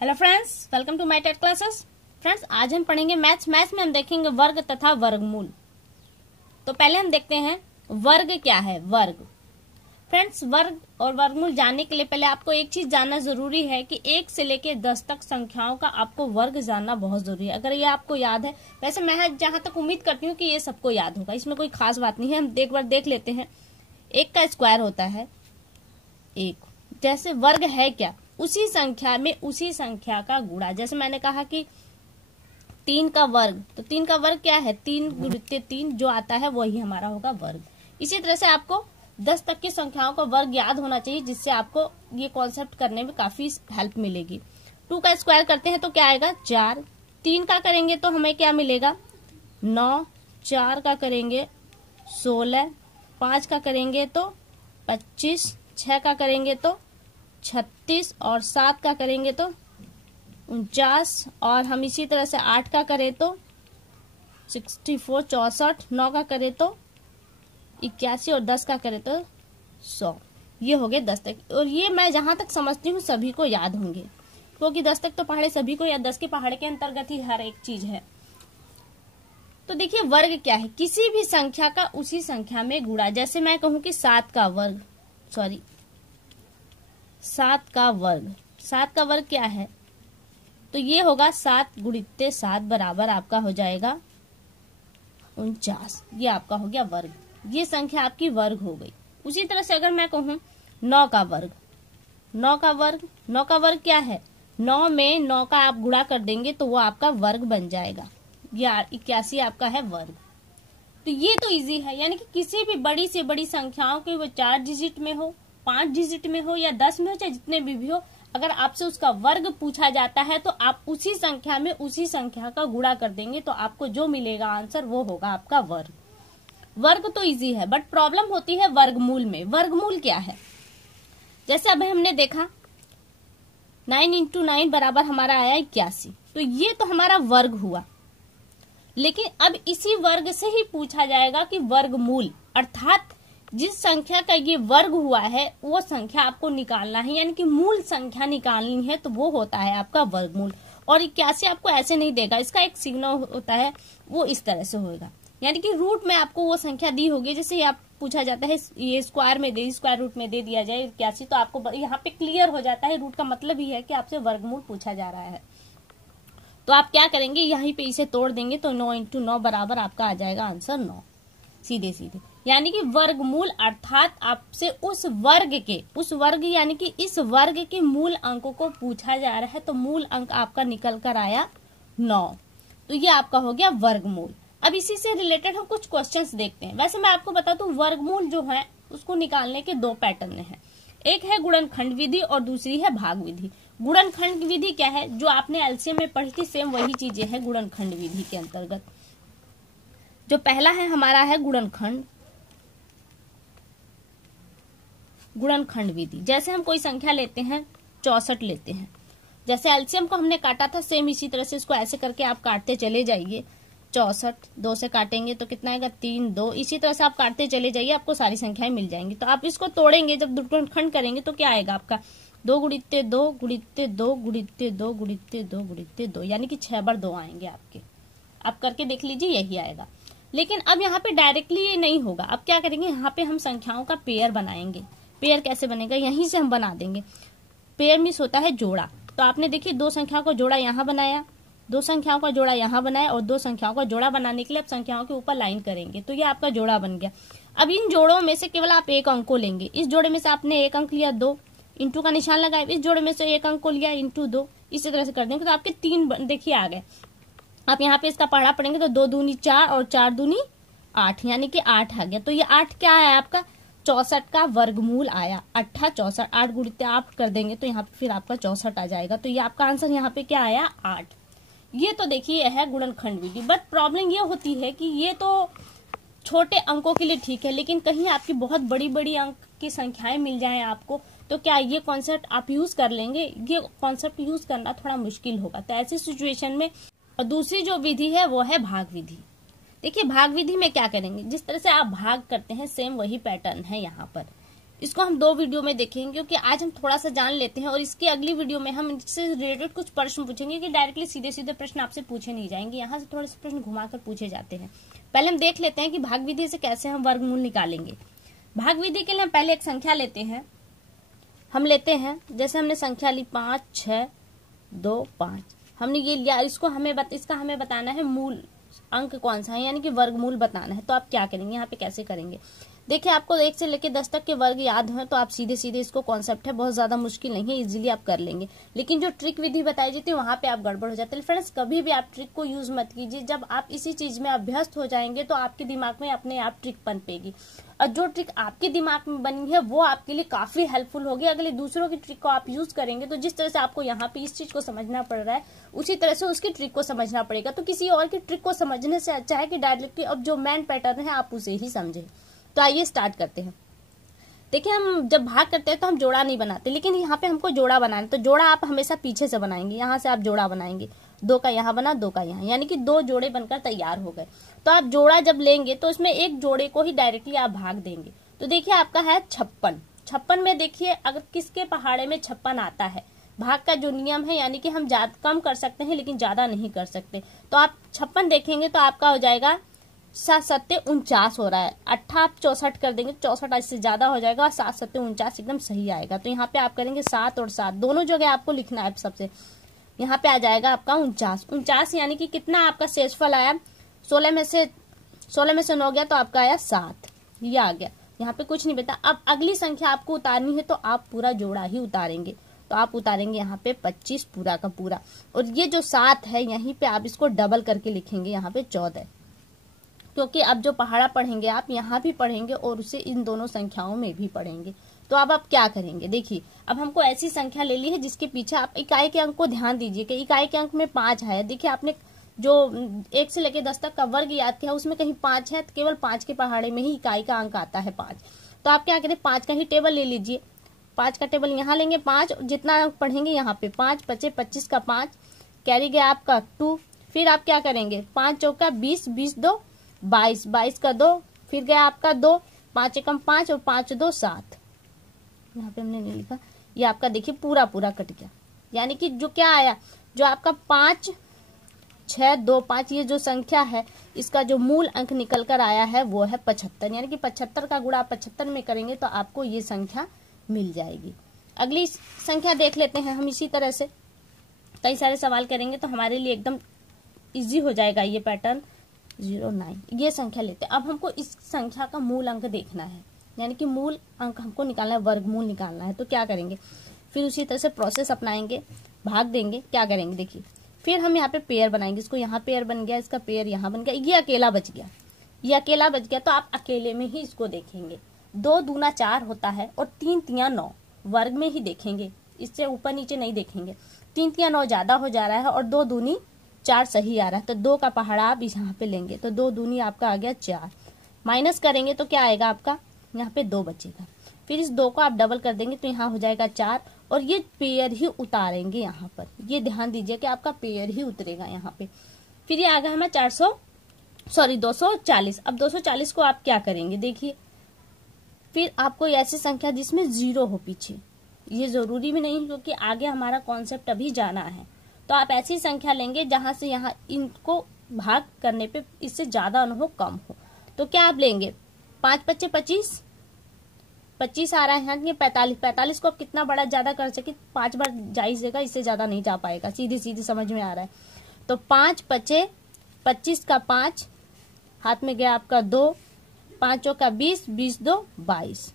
Hello friends, welcome to my TET classes. Friends, आज हम पढ़ेंगे मैथ्स में हम देखेंगे वर्ग तथा वर्गमूल। तो पहले हम देखते हैं वर्ग क्या है। वर्ग फ्रेंड्स, वर्ग और वर्गमूल जानने के लिए पहले आपको एक चीज जानना जरूरी है कि 1 से लेकर 10 तक संख्याओं का आपको वर्ग जानना बहुत जरूरी है। अगर ये आपको याद है, वैसे मैं जहां तक उम्मीद करती हूँ कि ये सबको याद होगा, इसमें कोई खास बात नहीं है। हम एक बार देख लेते हैं। 1 का स्क्वायर होता है 1। जैसे वर्ग है क्या, उसी संख्या में उसी संख्या का गुणा। जैसे मैंने कहा कि 3 का वर्ग, तो 3 का वर्ग क्या है, 3 गुणित 3 जो आता है वही हमारा होगा वर्ग। इसी तरह से आपको 10 तक की संख्याओं का वर्ग याद होना चाहिए, जिससे आपको ये कॉन्सेप्ट करने में काफी हेल्प मिलेगी। 2 का स्क्वायर करते हैं तो क्या आएगा 4। 3 का करेंगे तो हमें क्या मिलेगा 9। 4 का करेंगे 16। 5 का करेंगे तो 25। 6 का करेंगे तो 36 और 7 का करेंगे तो 49। और हम इसी तरह से 8 का करें तो 64 64। 9 का करें तो 81 और 10 का करें तो 100। ये हो गए 10 तक। और ये मैं जहां तक समझती हूँ सभी को याद होंगे, क्योंकि 10 तक तो पहाड़े सभी को या 10 के पहाड़ के अंतर्गत ही हर एक चीज है। तो देखिए वर्ग क्या है, किसी भी संख्या का उसी संख्या में गुणा। जैसे मैं कहूं कि 7 का वर्ग 7 का वर्ग क्या है, तो ये होगा 7 गुणित 7 बराबर आपका हो जाएगा 49। ये आपका हो गया वर्ग। ये संख्या आपकी वर्ग हो गई। उसी तरह से अगर मैं कहूं 9 का वर्ग 9 का वर्ग क्या है, 9 में 9 का आप गुणा कर देंगे तो वो आपका वर्ग बन जाएगा। ये 81 आपका है वर्ग। तो ये तो इजी है, यानी कि किसी भी बड़ी से बड़ी संख्याओं की वो 4 डिजिट में हो, 5 डिजिट में हो या 10 में हो, चाहे जितने भी हो, अगर आपसे उसका वर्ग पूछा जाता है तो आप उसी संख्या में उसी संख्या का गुणा कर देंगे तो आपको जो मिलेगा आंसर वो होगा आपका वर्ग। वर्ग तो इजी है, बट प्रॉब्लम होती है वर्गमूल में। वर्गमूल क्या है, जैसे अभी हमने देखा 9 इंटू 9 बराबर हमारा आया 81। तो ये तो हमारा वर्ग हुआ, लेकिन अब इसी वर्ग से ही पूछा जाएगा कि वर्गमूल, अर्थात जिस संख्या का ये वर्ग हुआ है वो संख्या आपको निकालना है, यानी कि मूल संख्या निकालनी है, तो वो होता है आपका वर्गमूल। और 81 आपको ऐसे नहीं देगा, इसका एक सिग्नल होता है, वो इस तरह से होगा, यानी कि रूट में आपको वो संख्या दी होगी। जैसे ये आप पूछा जाता है ये स्क्वायर रूट में दे दिया जाए 81, तो आपको यहाँ पे क्लियर हो जाता है रूट का मतलब ही है कि आपसे वर्गमूल पूछा जा रहा है। तो आप क्या करेंगे, यहीं पे इसे तोड़ देंगे तो 9 इंटू 9 बराबर आपका आ जाएगा आंसर 9, सीधे सीधे। यानी कि वर्गमूल अर्थात आपसे उस वर्ग यानी कि इस वर्ग के मूल अंकों को पूछा जा रहा है, तो मूल अंक आपका निकल कर आया 9। तो ये आपका हो गया वर्गमूल। अब इसी से रिलेटेड हम कुछ क्वेश्चंस देखते हैं। वैसे मैं आपको बता दूं वर्गमूल जो है उसको निकालने के 2 पैटर्न हैं। एक है गुणनखंड विधि और दूसरी है भाग विधि। गुणनखंड विधि क्या है, जो आपने एलसीएम में पढ़ी थी, सेम वही चीजें हैं गुणनखंड विधि के अंतर्गत। जो पहला है हमारा है गुणनखंड विधि। जैसे हम कोई संख्या लेते हैं 64 लेते हैं, जैसे एलसीएम को हमने काटा था, सेम इसी तरह से इसको ऐसे करके आप काटते चले जाइए। 64 2 से काटेंगे तो कितना आएगा 3 2। इसी तरह से आप काटते चले जाइए, आपको सारी संख्याएं मिल जाएंगी। तो आप इसको तोड़ेंगे, जब गुणनखंड करेंगे तो क्या आएगा आपका 2 गुणित 2 गुणित 2 गुणित 2 गुणित 2 गुणित 2, यानी कि 6 बार 2 आएंगे आपके। आप करके देख लीजिए, यही आएगा। लेकिन अब यहाँ पे डायरेक्टली ये नहीं होगा। अब क्या करेंगे, यहाँ पे हम संख्याओं का पेयर बनाएंगे। पेयर कैसे बनेगा, यहीं से हम बना देंगे। पेयर मीन्स होता है जोड़ा। तो आपने देखिए 2 संख्याओं का जोड़ा यहाँ बनाया, 2 संख्याओं का जोड़ा यहाँ बनाया, और 2 संख्याओं का जोड़ा बनाने के लिए अब संख्याओं के ऊपर लाइन करेंगे, तो ये आपका जोड़ा बन गया। अब इन जोड़ों में से केवल आप एक अंक को लेंगे। इस जोड़े में से आपने एक अंक लिया 2, इंटू का निशान लगाया। इस जोड़े में से एक अंक को लिया इंटू 2, इसी तरह से कर देंगे तो आपके 3 देखिए आ गए। आप यहाँ पे इसका पढ़ा पढ़ेंगे तो 2 दूनी 4 और 4 दूनी 8, यानी कि 8 आ गया। तो ये 8 क्या है आपका 64 का वर्गमूल आया। 8 64, 8 गुणित 8 कर देंगे तो यहाँ पे फिर आपका 64 आ जाएगा। तो ये आपका आंसर यहाँ पे क्या आया 8। ये तो देखिए है गुणनखंड विधि। बट प्रॉब्लम ये होती है कि ये तो छोटे अंकों के लिए ठीक है, लेकिन कहीं आपकी बहुत बड़ी बड़ी अंक की संख्याएं मिल जाएं आपको, तो क्या ये कॉन्सेप्ट आप यूज कर लेंगे? ये कॉन्सेप्ट यूज करना थोड़ा मुश्किल होगा। तो ऐसी सिचुएशन में और दूसरी जो विधि है वो है भाग विधि। देखिए भाग विधि में क्या करेंगे, जिस तरह से आप भाग करते हैं सेम वही पैटर्न है यहाँ पर। इसको हम 2 वीडियो में देखेंगे, क्योंकि आज हम थोड़ा सा जान लेते हैं और इसकी अगली वीडियो में हम इससे रिलेटेड कुछ प्रश्न पूछेंगे कि डायरेक्टली सीधे सीधे प्रश्न आपसे पूछे नहीं जाएंगे, यहाँ से थोड़े से प्रश्न घुमाकर पूछे जाते हैं। पहले हम देख लेते हैं कि भाग विधि से कैसे हम वर्गमूल निकालेंगे। भाग विधि के लिए हम पहले एक संख्या लेते हैं। हम लेते हैं, जैसे हमने संख्या ली 5, 6, 2, 5, हमने ये लिया। इसको इसका हमें बताना है मूल अंक कौन सा है, यानी कि वर्गमूल बताना है। तो आप क्या करेंगे, यहाँ पे कैसे करेंगे। देखिए, आपको 1 से लेकर 10 तक के वर्ग याद हैं तो आप सीधे सीधे इसको कॉन्सेप्ट है, बहुत ज्यादा मुश्किल नहीं है, इजीली आप कर लेंगे। लेकिन जो ट्रिक विधि बताई जाती है वहां पे आप गड़बड़ हो जाते हैं। फ्रेंड्स, कभी भी आप ट्रिक को यूज मत कीजिए। जब आप इसी चीज में अभ्यस्त हो जाएंगे तो आपके दिमाग में अपने आप ट्रिक पनपेगी, और जो ट्रिक आपके दिमाग में बनी है वो आपके लिए काफी हेल्पफुल होगी। अगले दूसरों की ट्रिक को आप यूज करेंगे तो जिस तरह से आपको यहाँ पे इस चीज को समझना पड़ रहा है, उसी तरह से उसकी ट्रिक को समझना पड़ेगा। तो किसी और की ट्रिक को समझने से अच्छा है कि डायरेक्टली अब जो मेन पैटर्न है आप उसे ही समझे। तो आइए स्टार्ट करते हैं। देखिए, हम जब भाग करते हैं तो हम जोड़ा नहीं बनाते, लेकिन यहाँ पे हमको जोड़ा बनाना है। तो जोड़ा आप हमेशा पीछे से बनाएंगे, यहाँ से आप जोड़ा बनाएंगे। 2 का यहाँ बना, 2 का यहाँ, यानी कि 2 जोड़े बनकर तैयार हो गए। तो आप जोड़ा जब लेंगे तो इसमें एक जोड़े को ही डायरेक्टली आप भाग देंगे। तो देखिए, आपका है 56। 56 में देखिए, अगर किसके पहाड़े में 56 आता है, भाग का जो नियम है, यानी कि हम कम कर सकते हैं लेकिन ज्यादा नहीं कर सकते। तो आप 56 देखेंगे तो आपका हो जाएगा 7 7 49 हो रहा है। 8 आप 64 कर देंगे, 64 इससे ज्यादा हो जाएगा, और 7 7 49 एकदम सही आएगा। तो यहाँ पे आप करेंगे 7 और 7 दोनों जगह आपको लिखना है। सबसे यहाँ पे आ जाएगा आपका 49, यानी कि कितना आपका शेषफल आया, 16 में से 9 गया तो आपका आया 7, ये आ गया। यहाँ पे कुछ नहीं बता। अब अगली संख्या आपको उतारनी है तो आप पूरा जोड़ा ही उतारेंगे। तो आप उतारेंगे यहाँ पे 25 पूरा का पूरा, और ये जो 7 है यहीं पे आप इसको डबल करके लिखेंगे, यहाँ पे 14, क्योंकि अब जो पहाड़ा पढ़ेंगे आप यहाँ भी पढ़ेंगे और उसे इन दोनों संख्याओं में भी पढ़ेंगे। तो अब आप क्या करेंगे, देखिए, अब हमको ऐसी संख्या ले ली है जिसके पीछे आप इकाई के अंक को ध्यान दीजिए कि इकाई के अंक में 5 है। देखिए, आपने जो 1 से लेकर 10 तक का वर्ग याद किया उसमें कहीं 5 है, तो केवल 5 के पहाड़े में ही इकाई का अंक आता है 5। तो आप क्या करें, 5 का ही टेबल ले लीजिए। 5 का टेबल यहाँ लेंगे, 5 जितना अंक पढ़ेंगे यहाँ पे 5 बचे, 25 का 5 कैरी गया आपका 2। फिर आप क्या करेंगे, 5 चौका 20, 20 2 22, 22 का 2, फिर गया आपका 2, 5 एकम 5 और 5 2 7। यहाँ पे हमने नहीं लिखा, ये आपका देखिए पूरा कट गया। यानी कि जो क्या आया, जो आपका 5 6 2 5 ये जो संख्या है, इसका जो मूल अंक निकल कर आया है वो है 75। यानी कि 75 का गुणा 75 में करेंगे तो आपको ये संख्या मिल जाएगी। अगली संख्या देख लेते हैं हम। इसी तरह से कई सारे सवाल करेंगे तो हमारे लिए एकदम इजी हो जाएगा ये पैटर्न। 09 ये संख्या लेते हैं। अब हमको इस संख्या का मूल अंक देखना है, यानी कि मूल अंक हमको निकालना है, वर्गमूल निकालना है। तो क्या करेंगे, फिर उसी तरह से प्रोसेस अपनाएंगे, भाग देंगे। क्या करेंगे, देखिए, फिर हम यहाँ पे पेयर बनाएंगे। इसको यहाँ पेयर बन गया, इसका पेयर यहाँ बन गया, ये अकेला बच गया, ये अकेला बच गया। तो आप अकेले में ही इसको देखेंगे। 2 दूना 4 होता है और 3 तिया 9 वर्ग में ही देखेंगे, इससे ऊपर नीचे नहीं देखेंगे। 3 तिया 9 ज्यादा हो जा रहा है और 2 दूनी 4 सही आ रहा है। तो 2 का पहाड़ा आप यहाँ पे लेंगे, तो 2 दूनी आपका आ गया 4। माइनस करेंगे तो क्या आएगा आपका, यहाँ पे 2 बचेगा। फिर इस 2 को आप डबल कर देंगे तो यहाँ हो जाएगा 4, और ये पेयर ही उतारेंगे यहाँ पर। ये ध्यान दीजिए कि आपका पेयर ही उतरेगा यहाँ पे। फिर ये आ गया हमारा 240। अब 240 को आप क्या करेंगे, देखिए, फिर आपको ऐसी संख्या जिसमें 0 हो पीछे, ये जरूरी भी नहीं क्योंकि आगे हमारा कॉन्सेप्ट अभी जाना है। तो आप ऐसी संख्या लेंगे जहां से यहाँ इनको भाग करने पे इससे ज्यादा न हो, कम हो। तो क्या आप लेंगे, 5 बच्चे 25 आ रहा है यहाँ, 45 को आप कितना बड़ा ज्यादा कर सके, 5 बार जाइएगा, इससे ज्यादा नहीं जा पाएगा। सीधी सीधी समझ में आ रहा है। तो 5 बचे, 25 का 5 हाथ में गया आपका 2, 5 का 20, 20 2 22।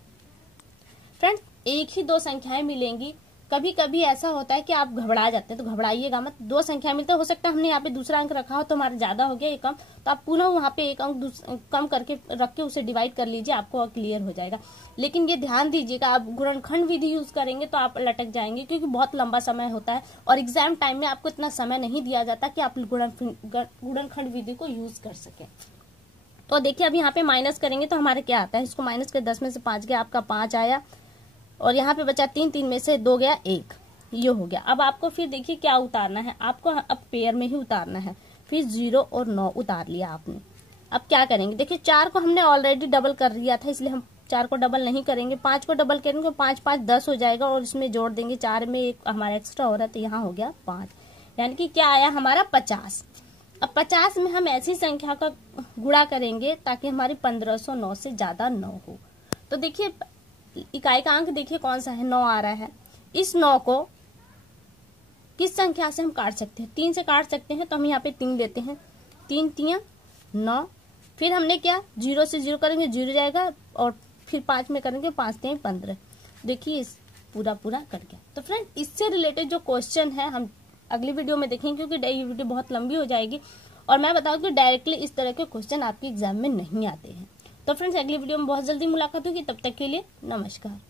फ्रेंड्स, एक ही 2 संख्याएं मिलेंगी। कभी कभी ऐसा होता है कि आप घबरा जाते हैं, तो घबराइएगा मत। 2 संख्या मिलते हो सकता है हमने यहाँ पे दूसरा अंक रखा हो तो हमारा ज्यादा हो गया, ये कम, तो आप पुनः वहाँ पे एक अंक कम करके रख के उसे डिवाइड कर लीजिए, आपको क्लियर हो जाएगा। लेकिन ये ध्यान दीजिएगा, आप गुणनखंड विधि यूज करेंगे तो आप लटक जाएंगे, क्योंकि बहुत लंबा समय होता है और एग्जाम टाइम में आपको इतना समय नहीं दिया जाता कि आप गुणनखंड विधि को यूज कर सके। तो देखिए, अब यहाँ पे माइनस करेंगे तो हमारे क्या आता है, इसको माइनस कर 10 में से 5 गया, आपका 5 आया, और यहाँ पे बचा 3, 3 में से 2 गया 1, ये हो गया। अब आपको फिर देखिए क्या उतारना है, आपको अब पेयर में ही उतारना है। फिर 0 और 9 उतार लिया आपने। अब क्या करेंगे, देखिए 4 को हमने ऑलरेडी डबल कर लिया था, इसलिए हम 4 को डबल नहीं करेंगे, 5 को डबल करेंगे, 5 5 10 हो जाएगा और इसमें जोड़ देंगे 4 में एक हमारा एक्स्ट्रा हो रहा है तो यहाँ हो गया 5, यानी कि क्या आया हमारा 50। अब 50 में हम ऐसी संख्या का गुणा करेंगे ताकि हमारी 1509 से ज्यादा न हो। तो देखिए इकाई का अंक देखिए कौन सा है, 9 आ रहा है। इस 9 को किस संख्या से हम काट सकते हैं, 3 से काट सकते हैं, तो हम यहाँ पे 3 लेते हैं, 3 3 9, फिर हमने क्या 0 से 0 करेंगे 0 जाएगा और फिर 5 में करेंगे 5 3 15। देखिए इस पूरा कट गया। तो फ्रेंड इससे रिलेटेड जो क्वेश्चन है हम अगली वीडियो में देखेंगे, क्योंकि ये वीडियो बहुत लंबी हो जाएगी और मैं बताऊं कि डायरेक्टली इस तरह के क्वेश्चन आपके एग्जाम में नहीं आते हैं। तो फ्रेंड्स अगली वीडियो में बहुत जल्दी मुलाकात होगी, तब तक के लिए नमस्कार।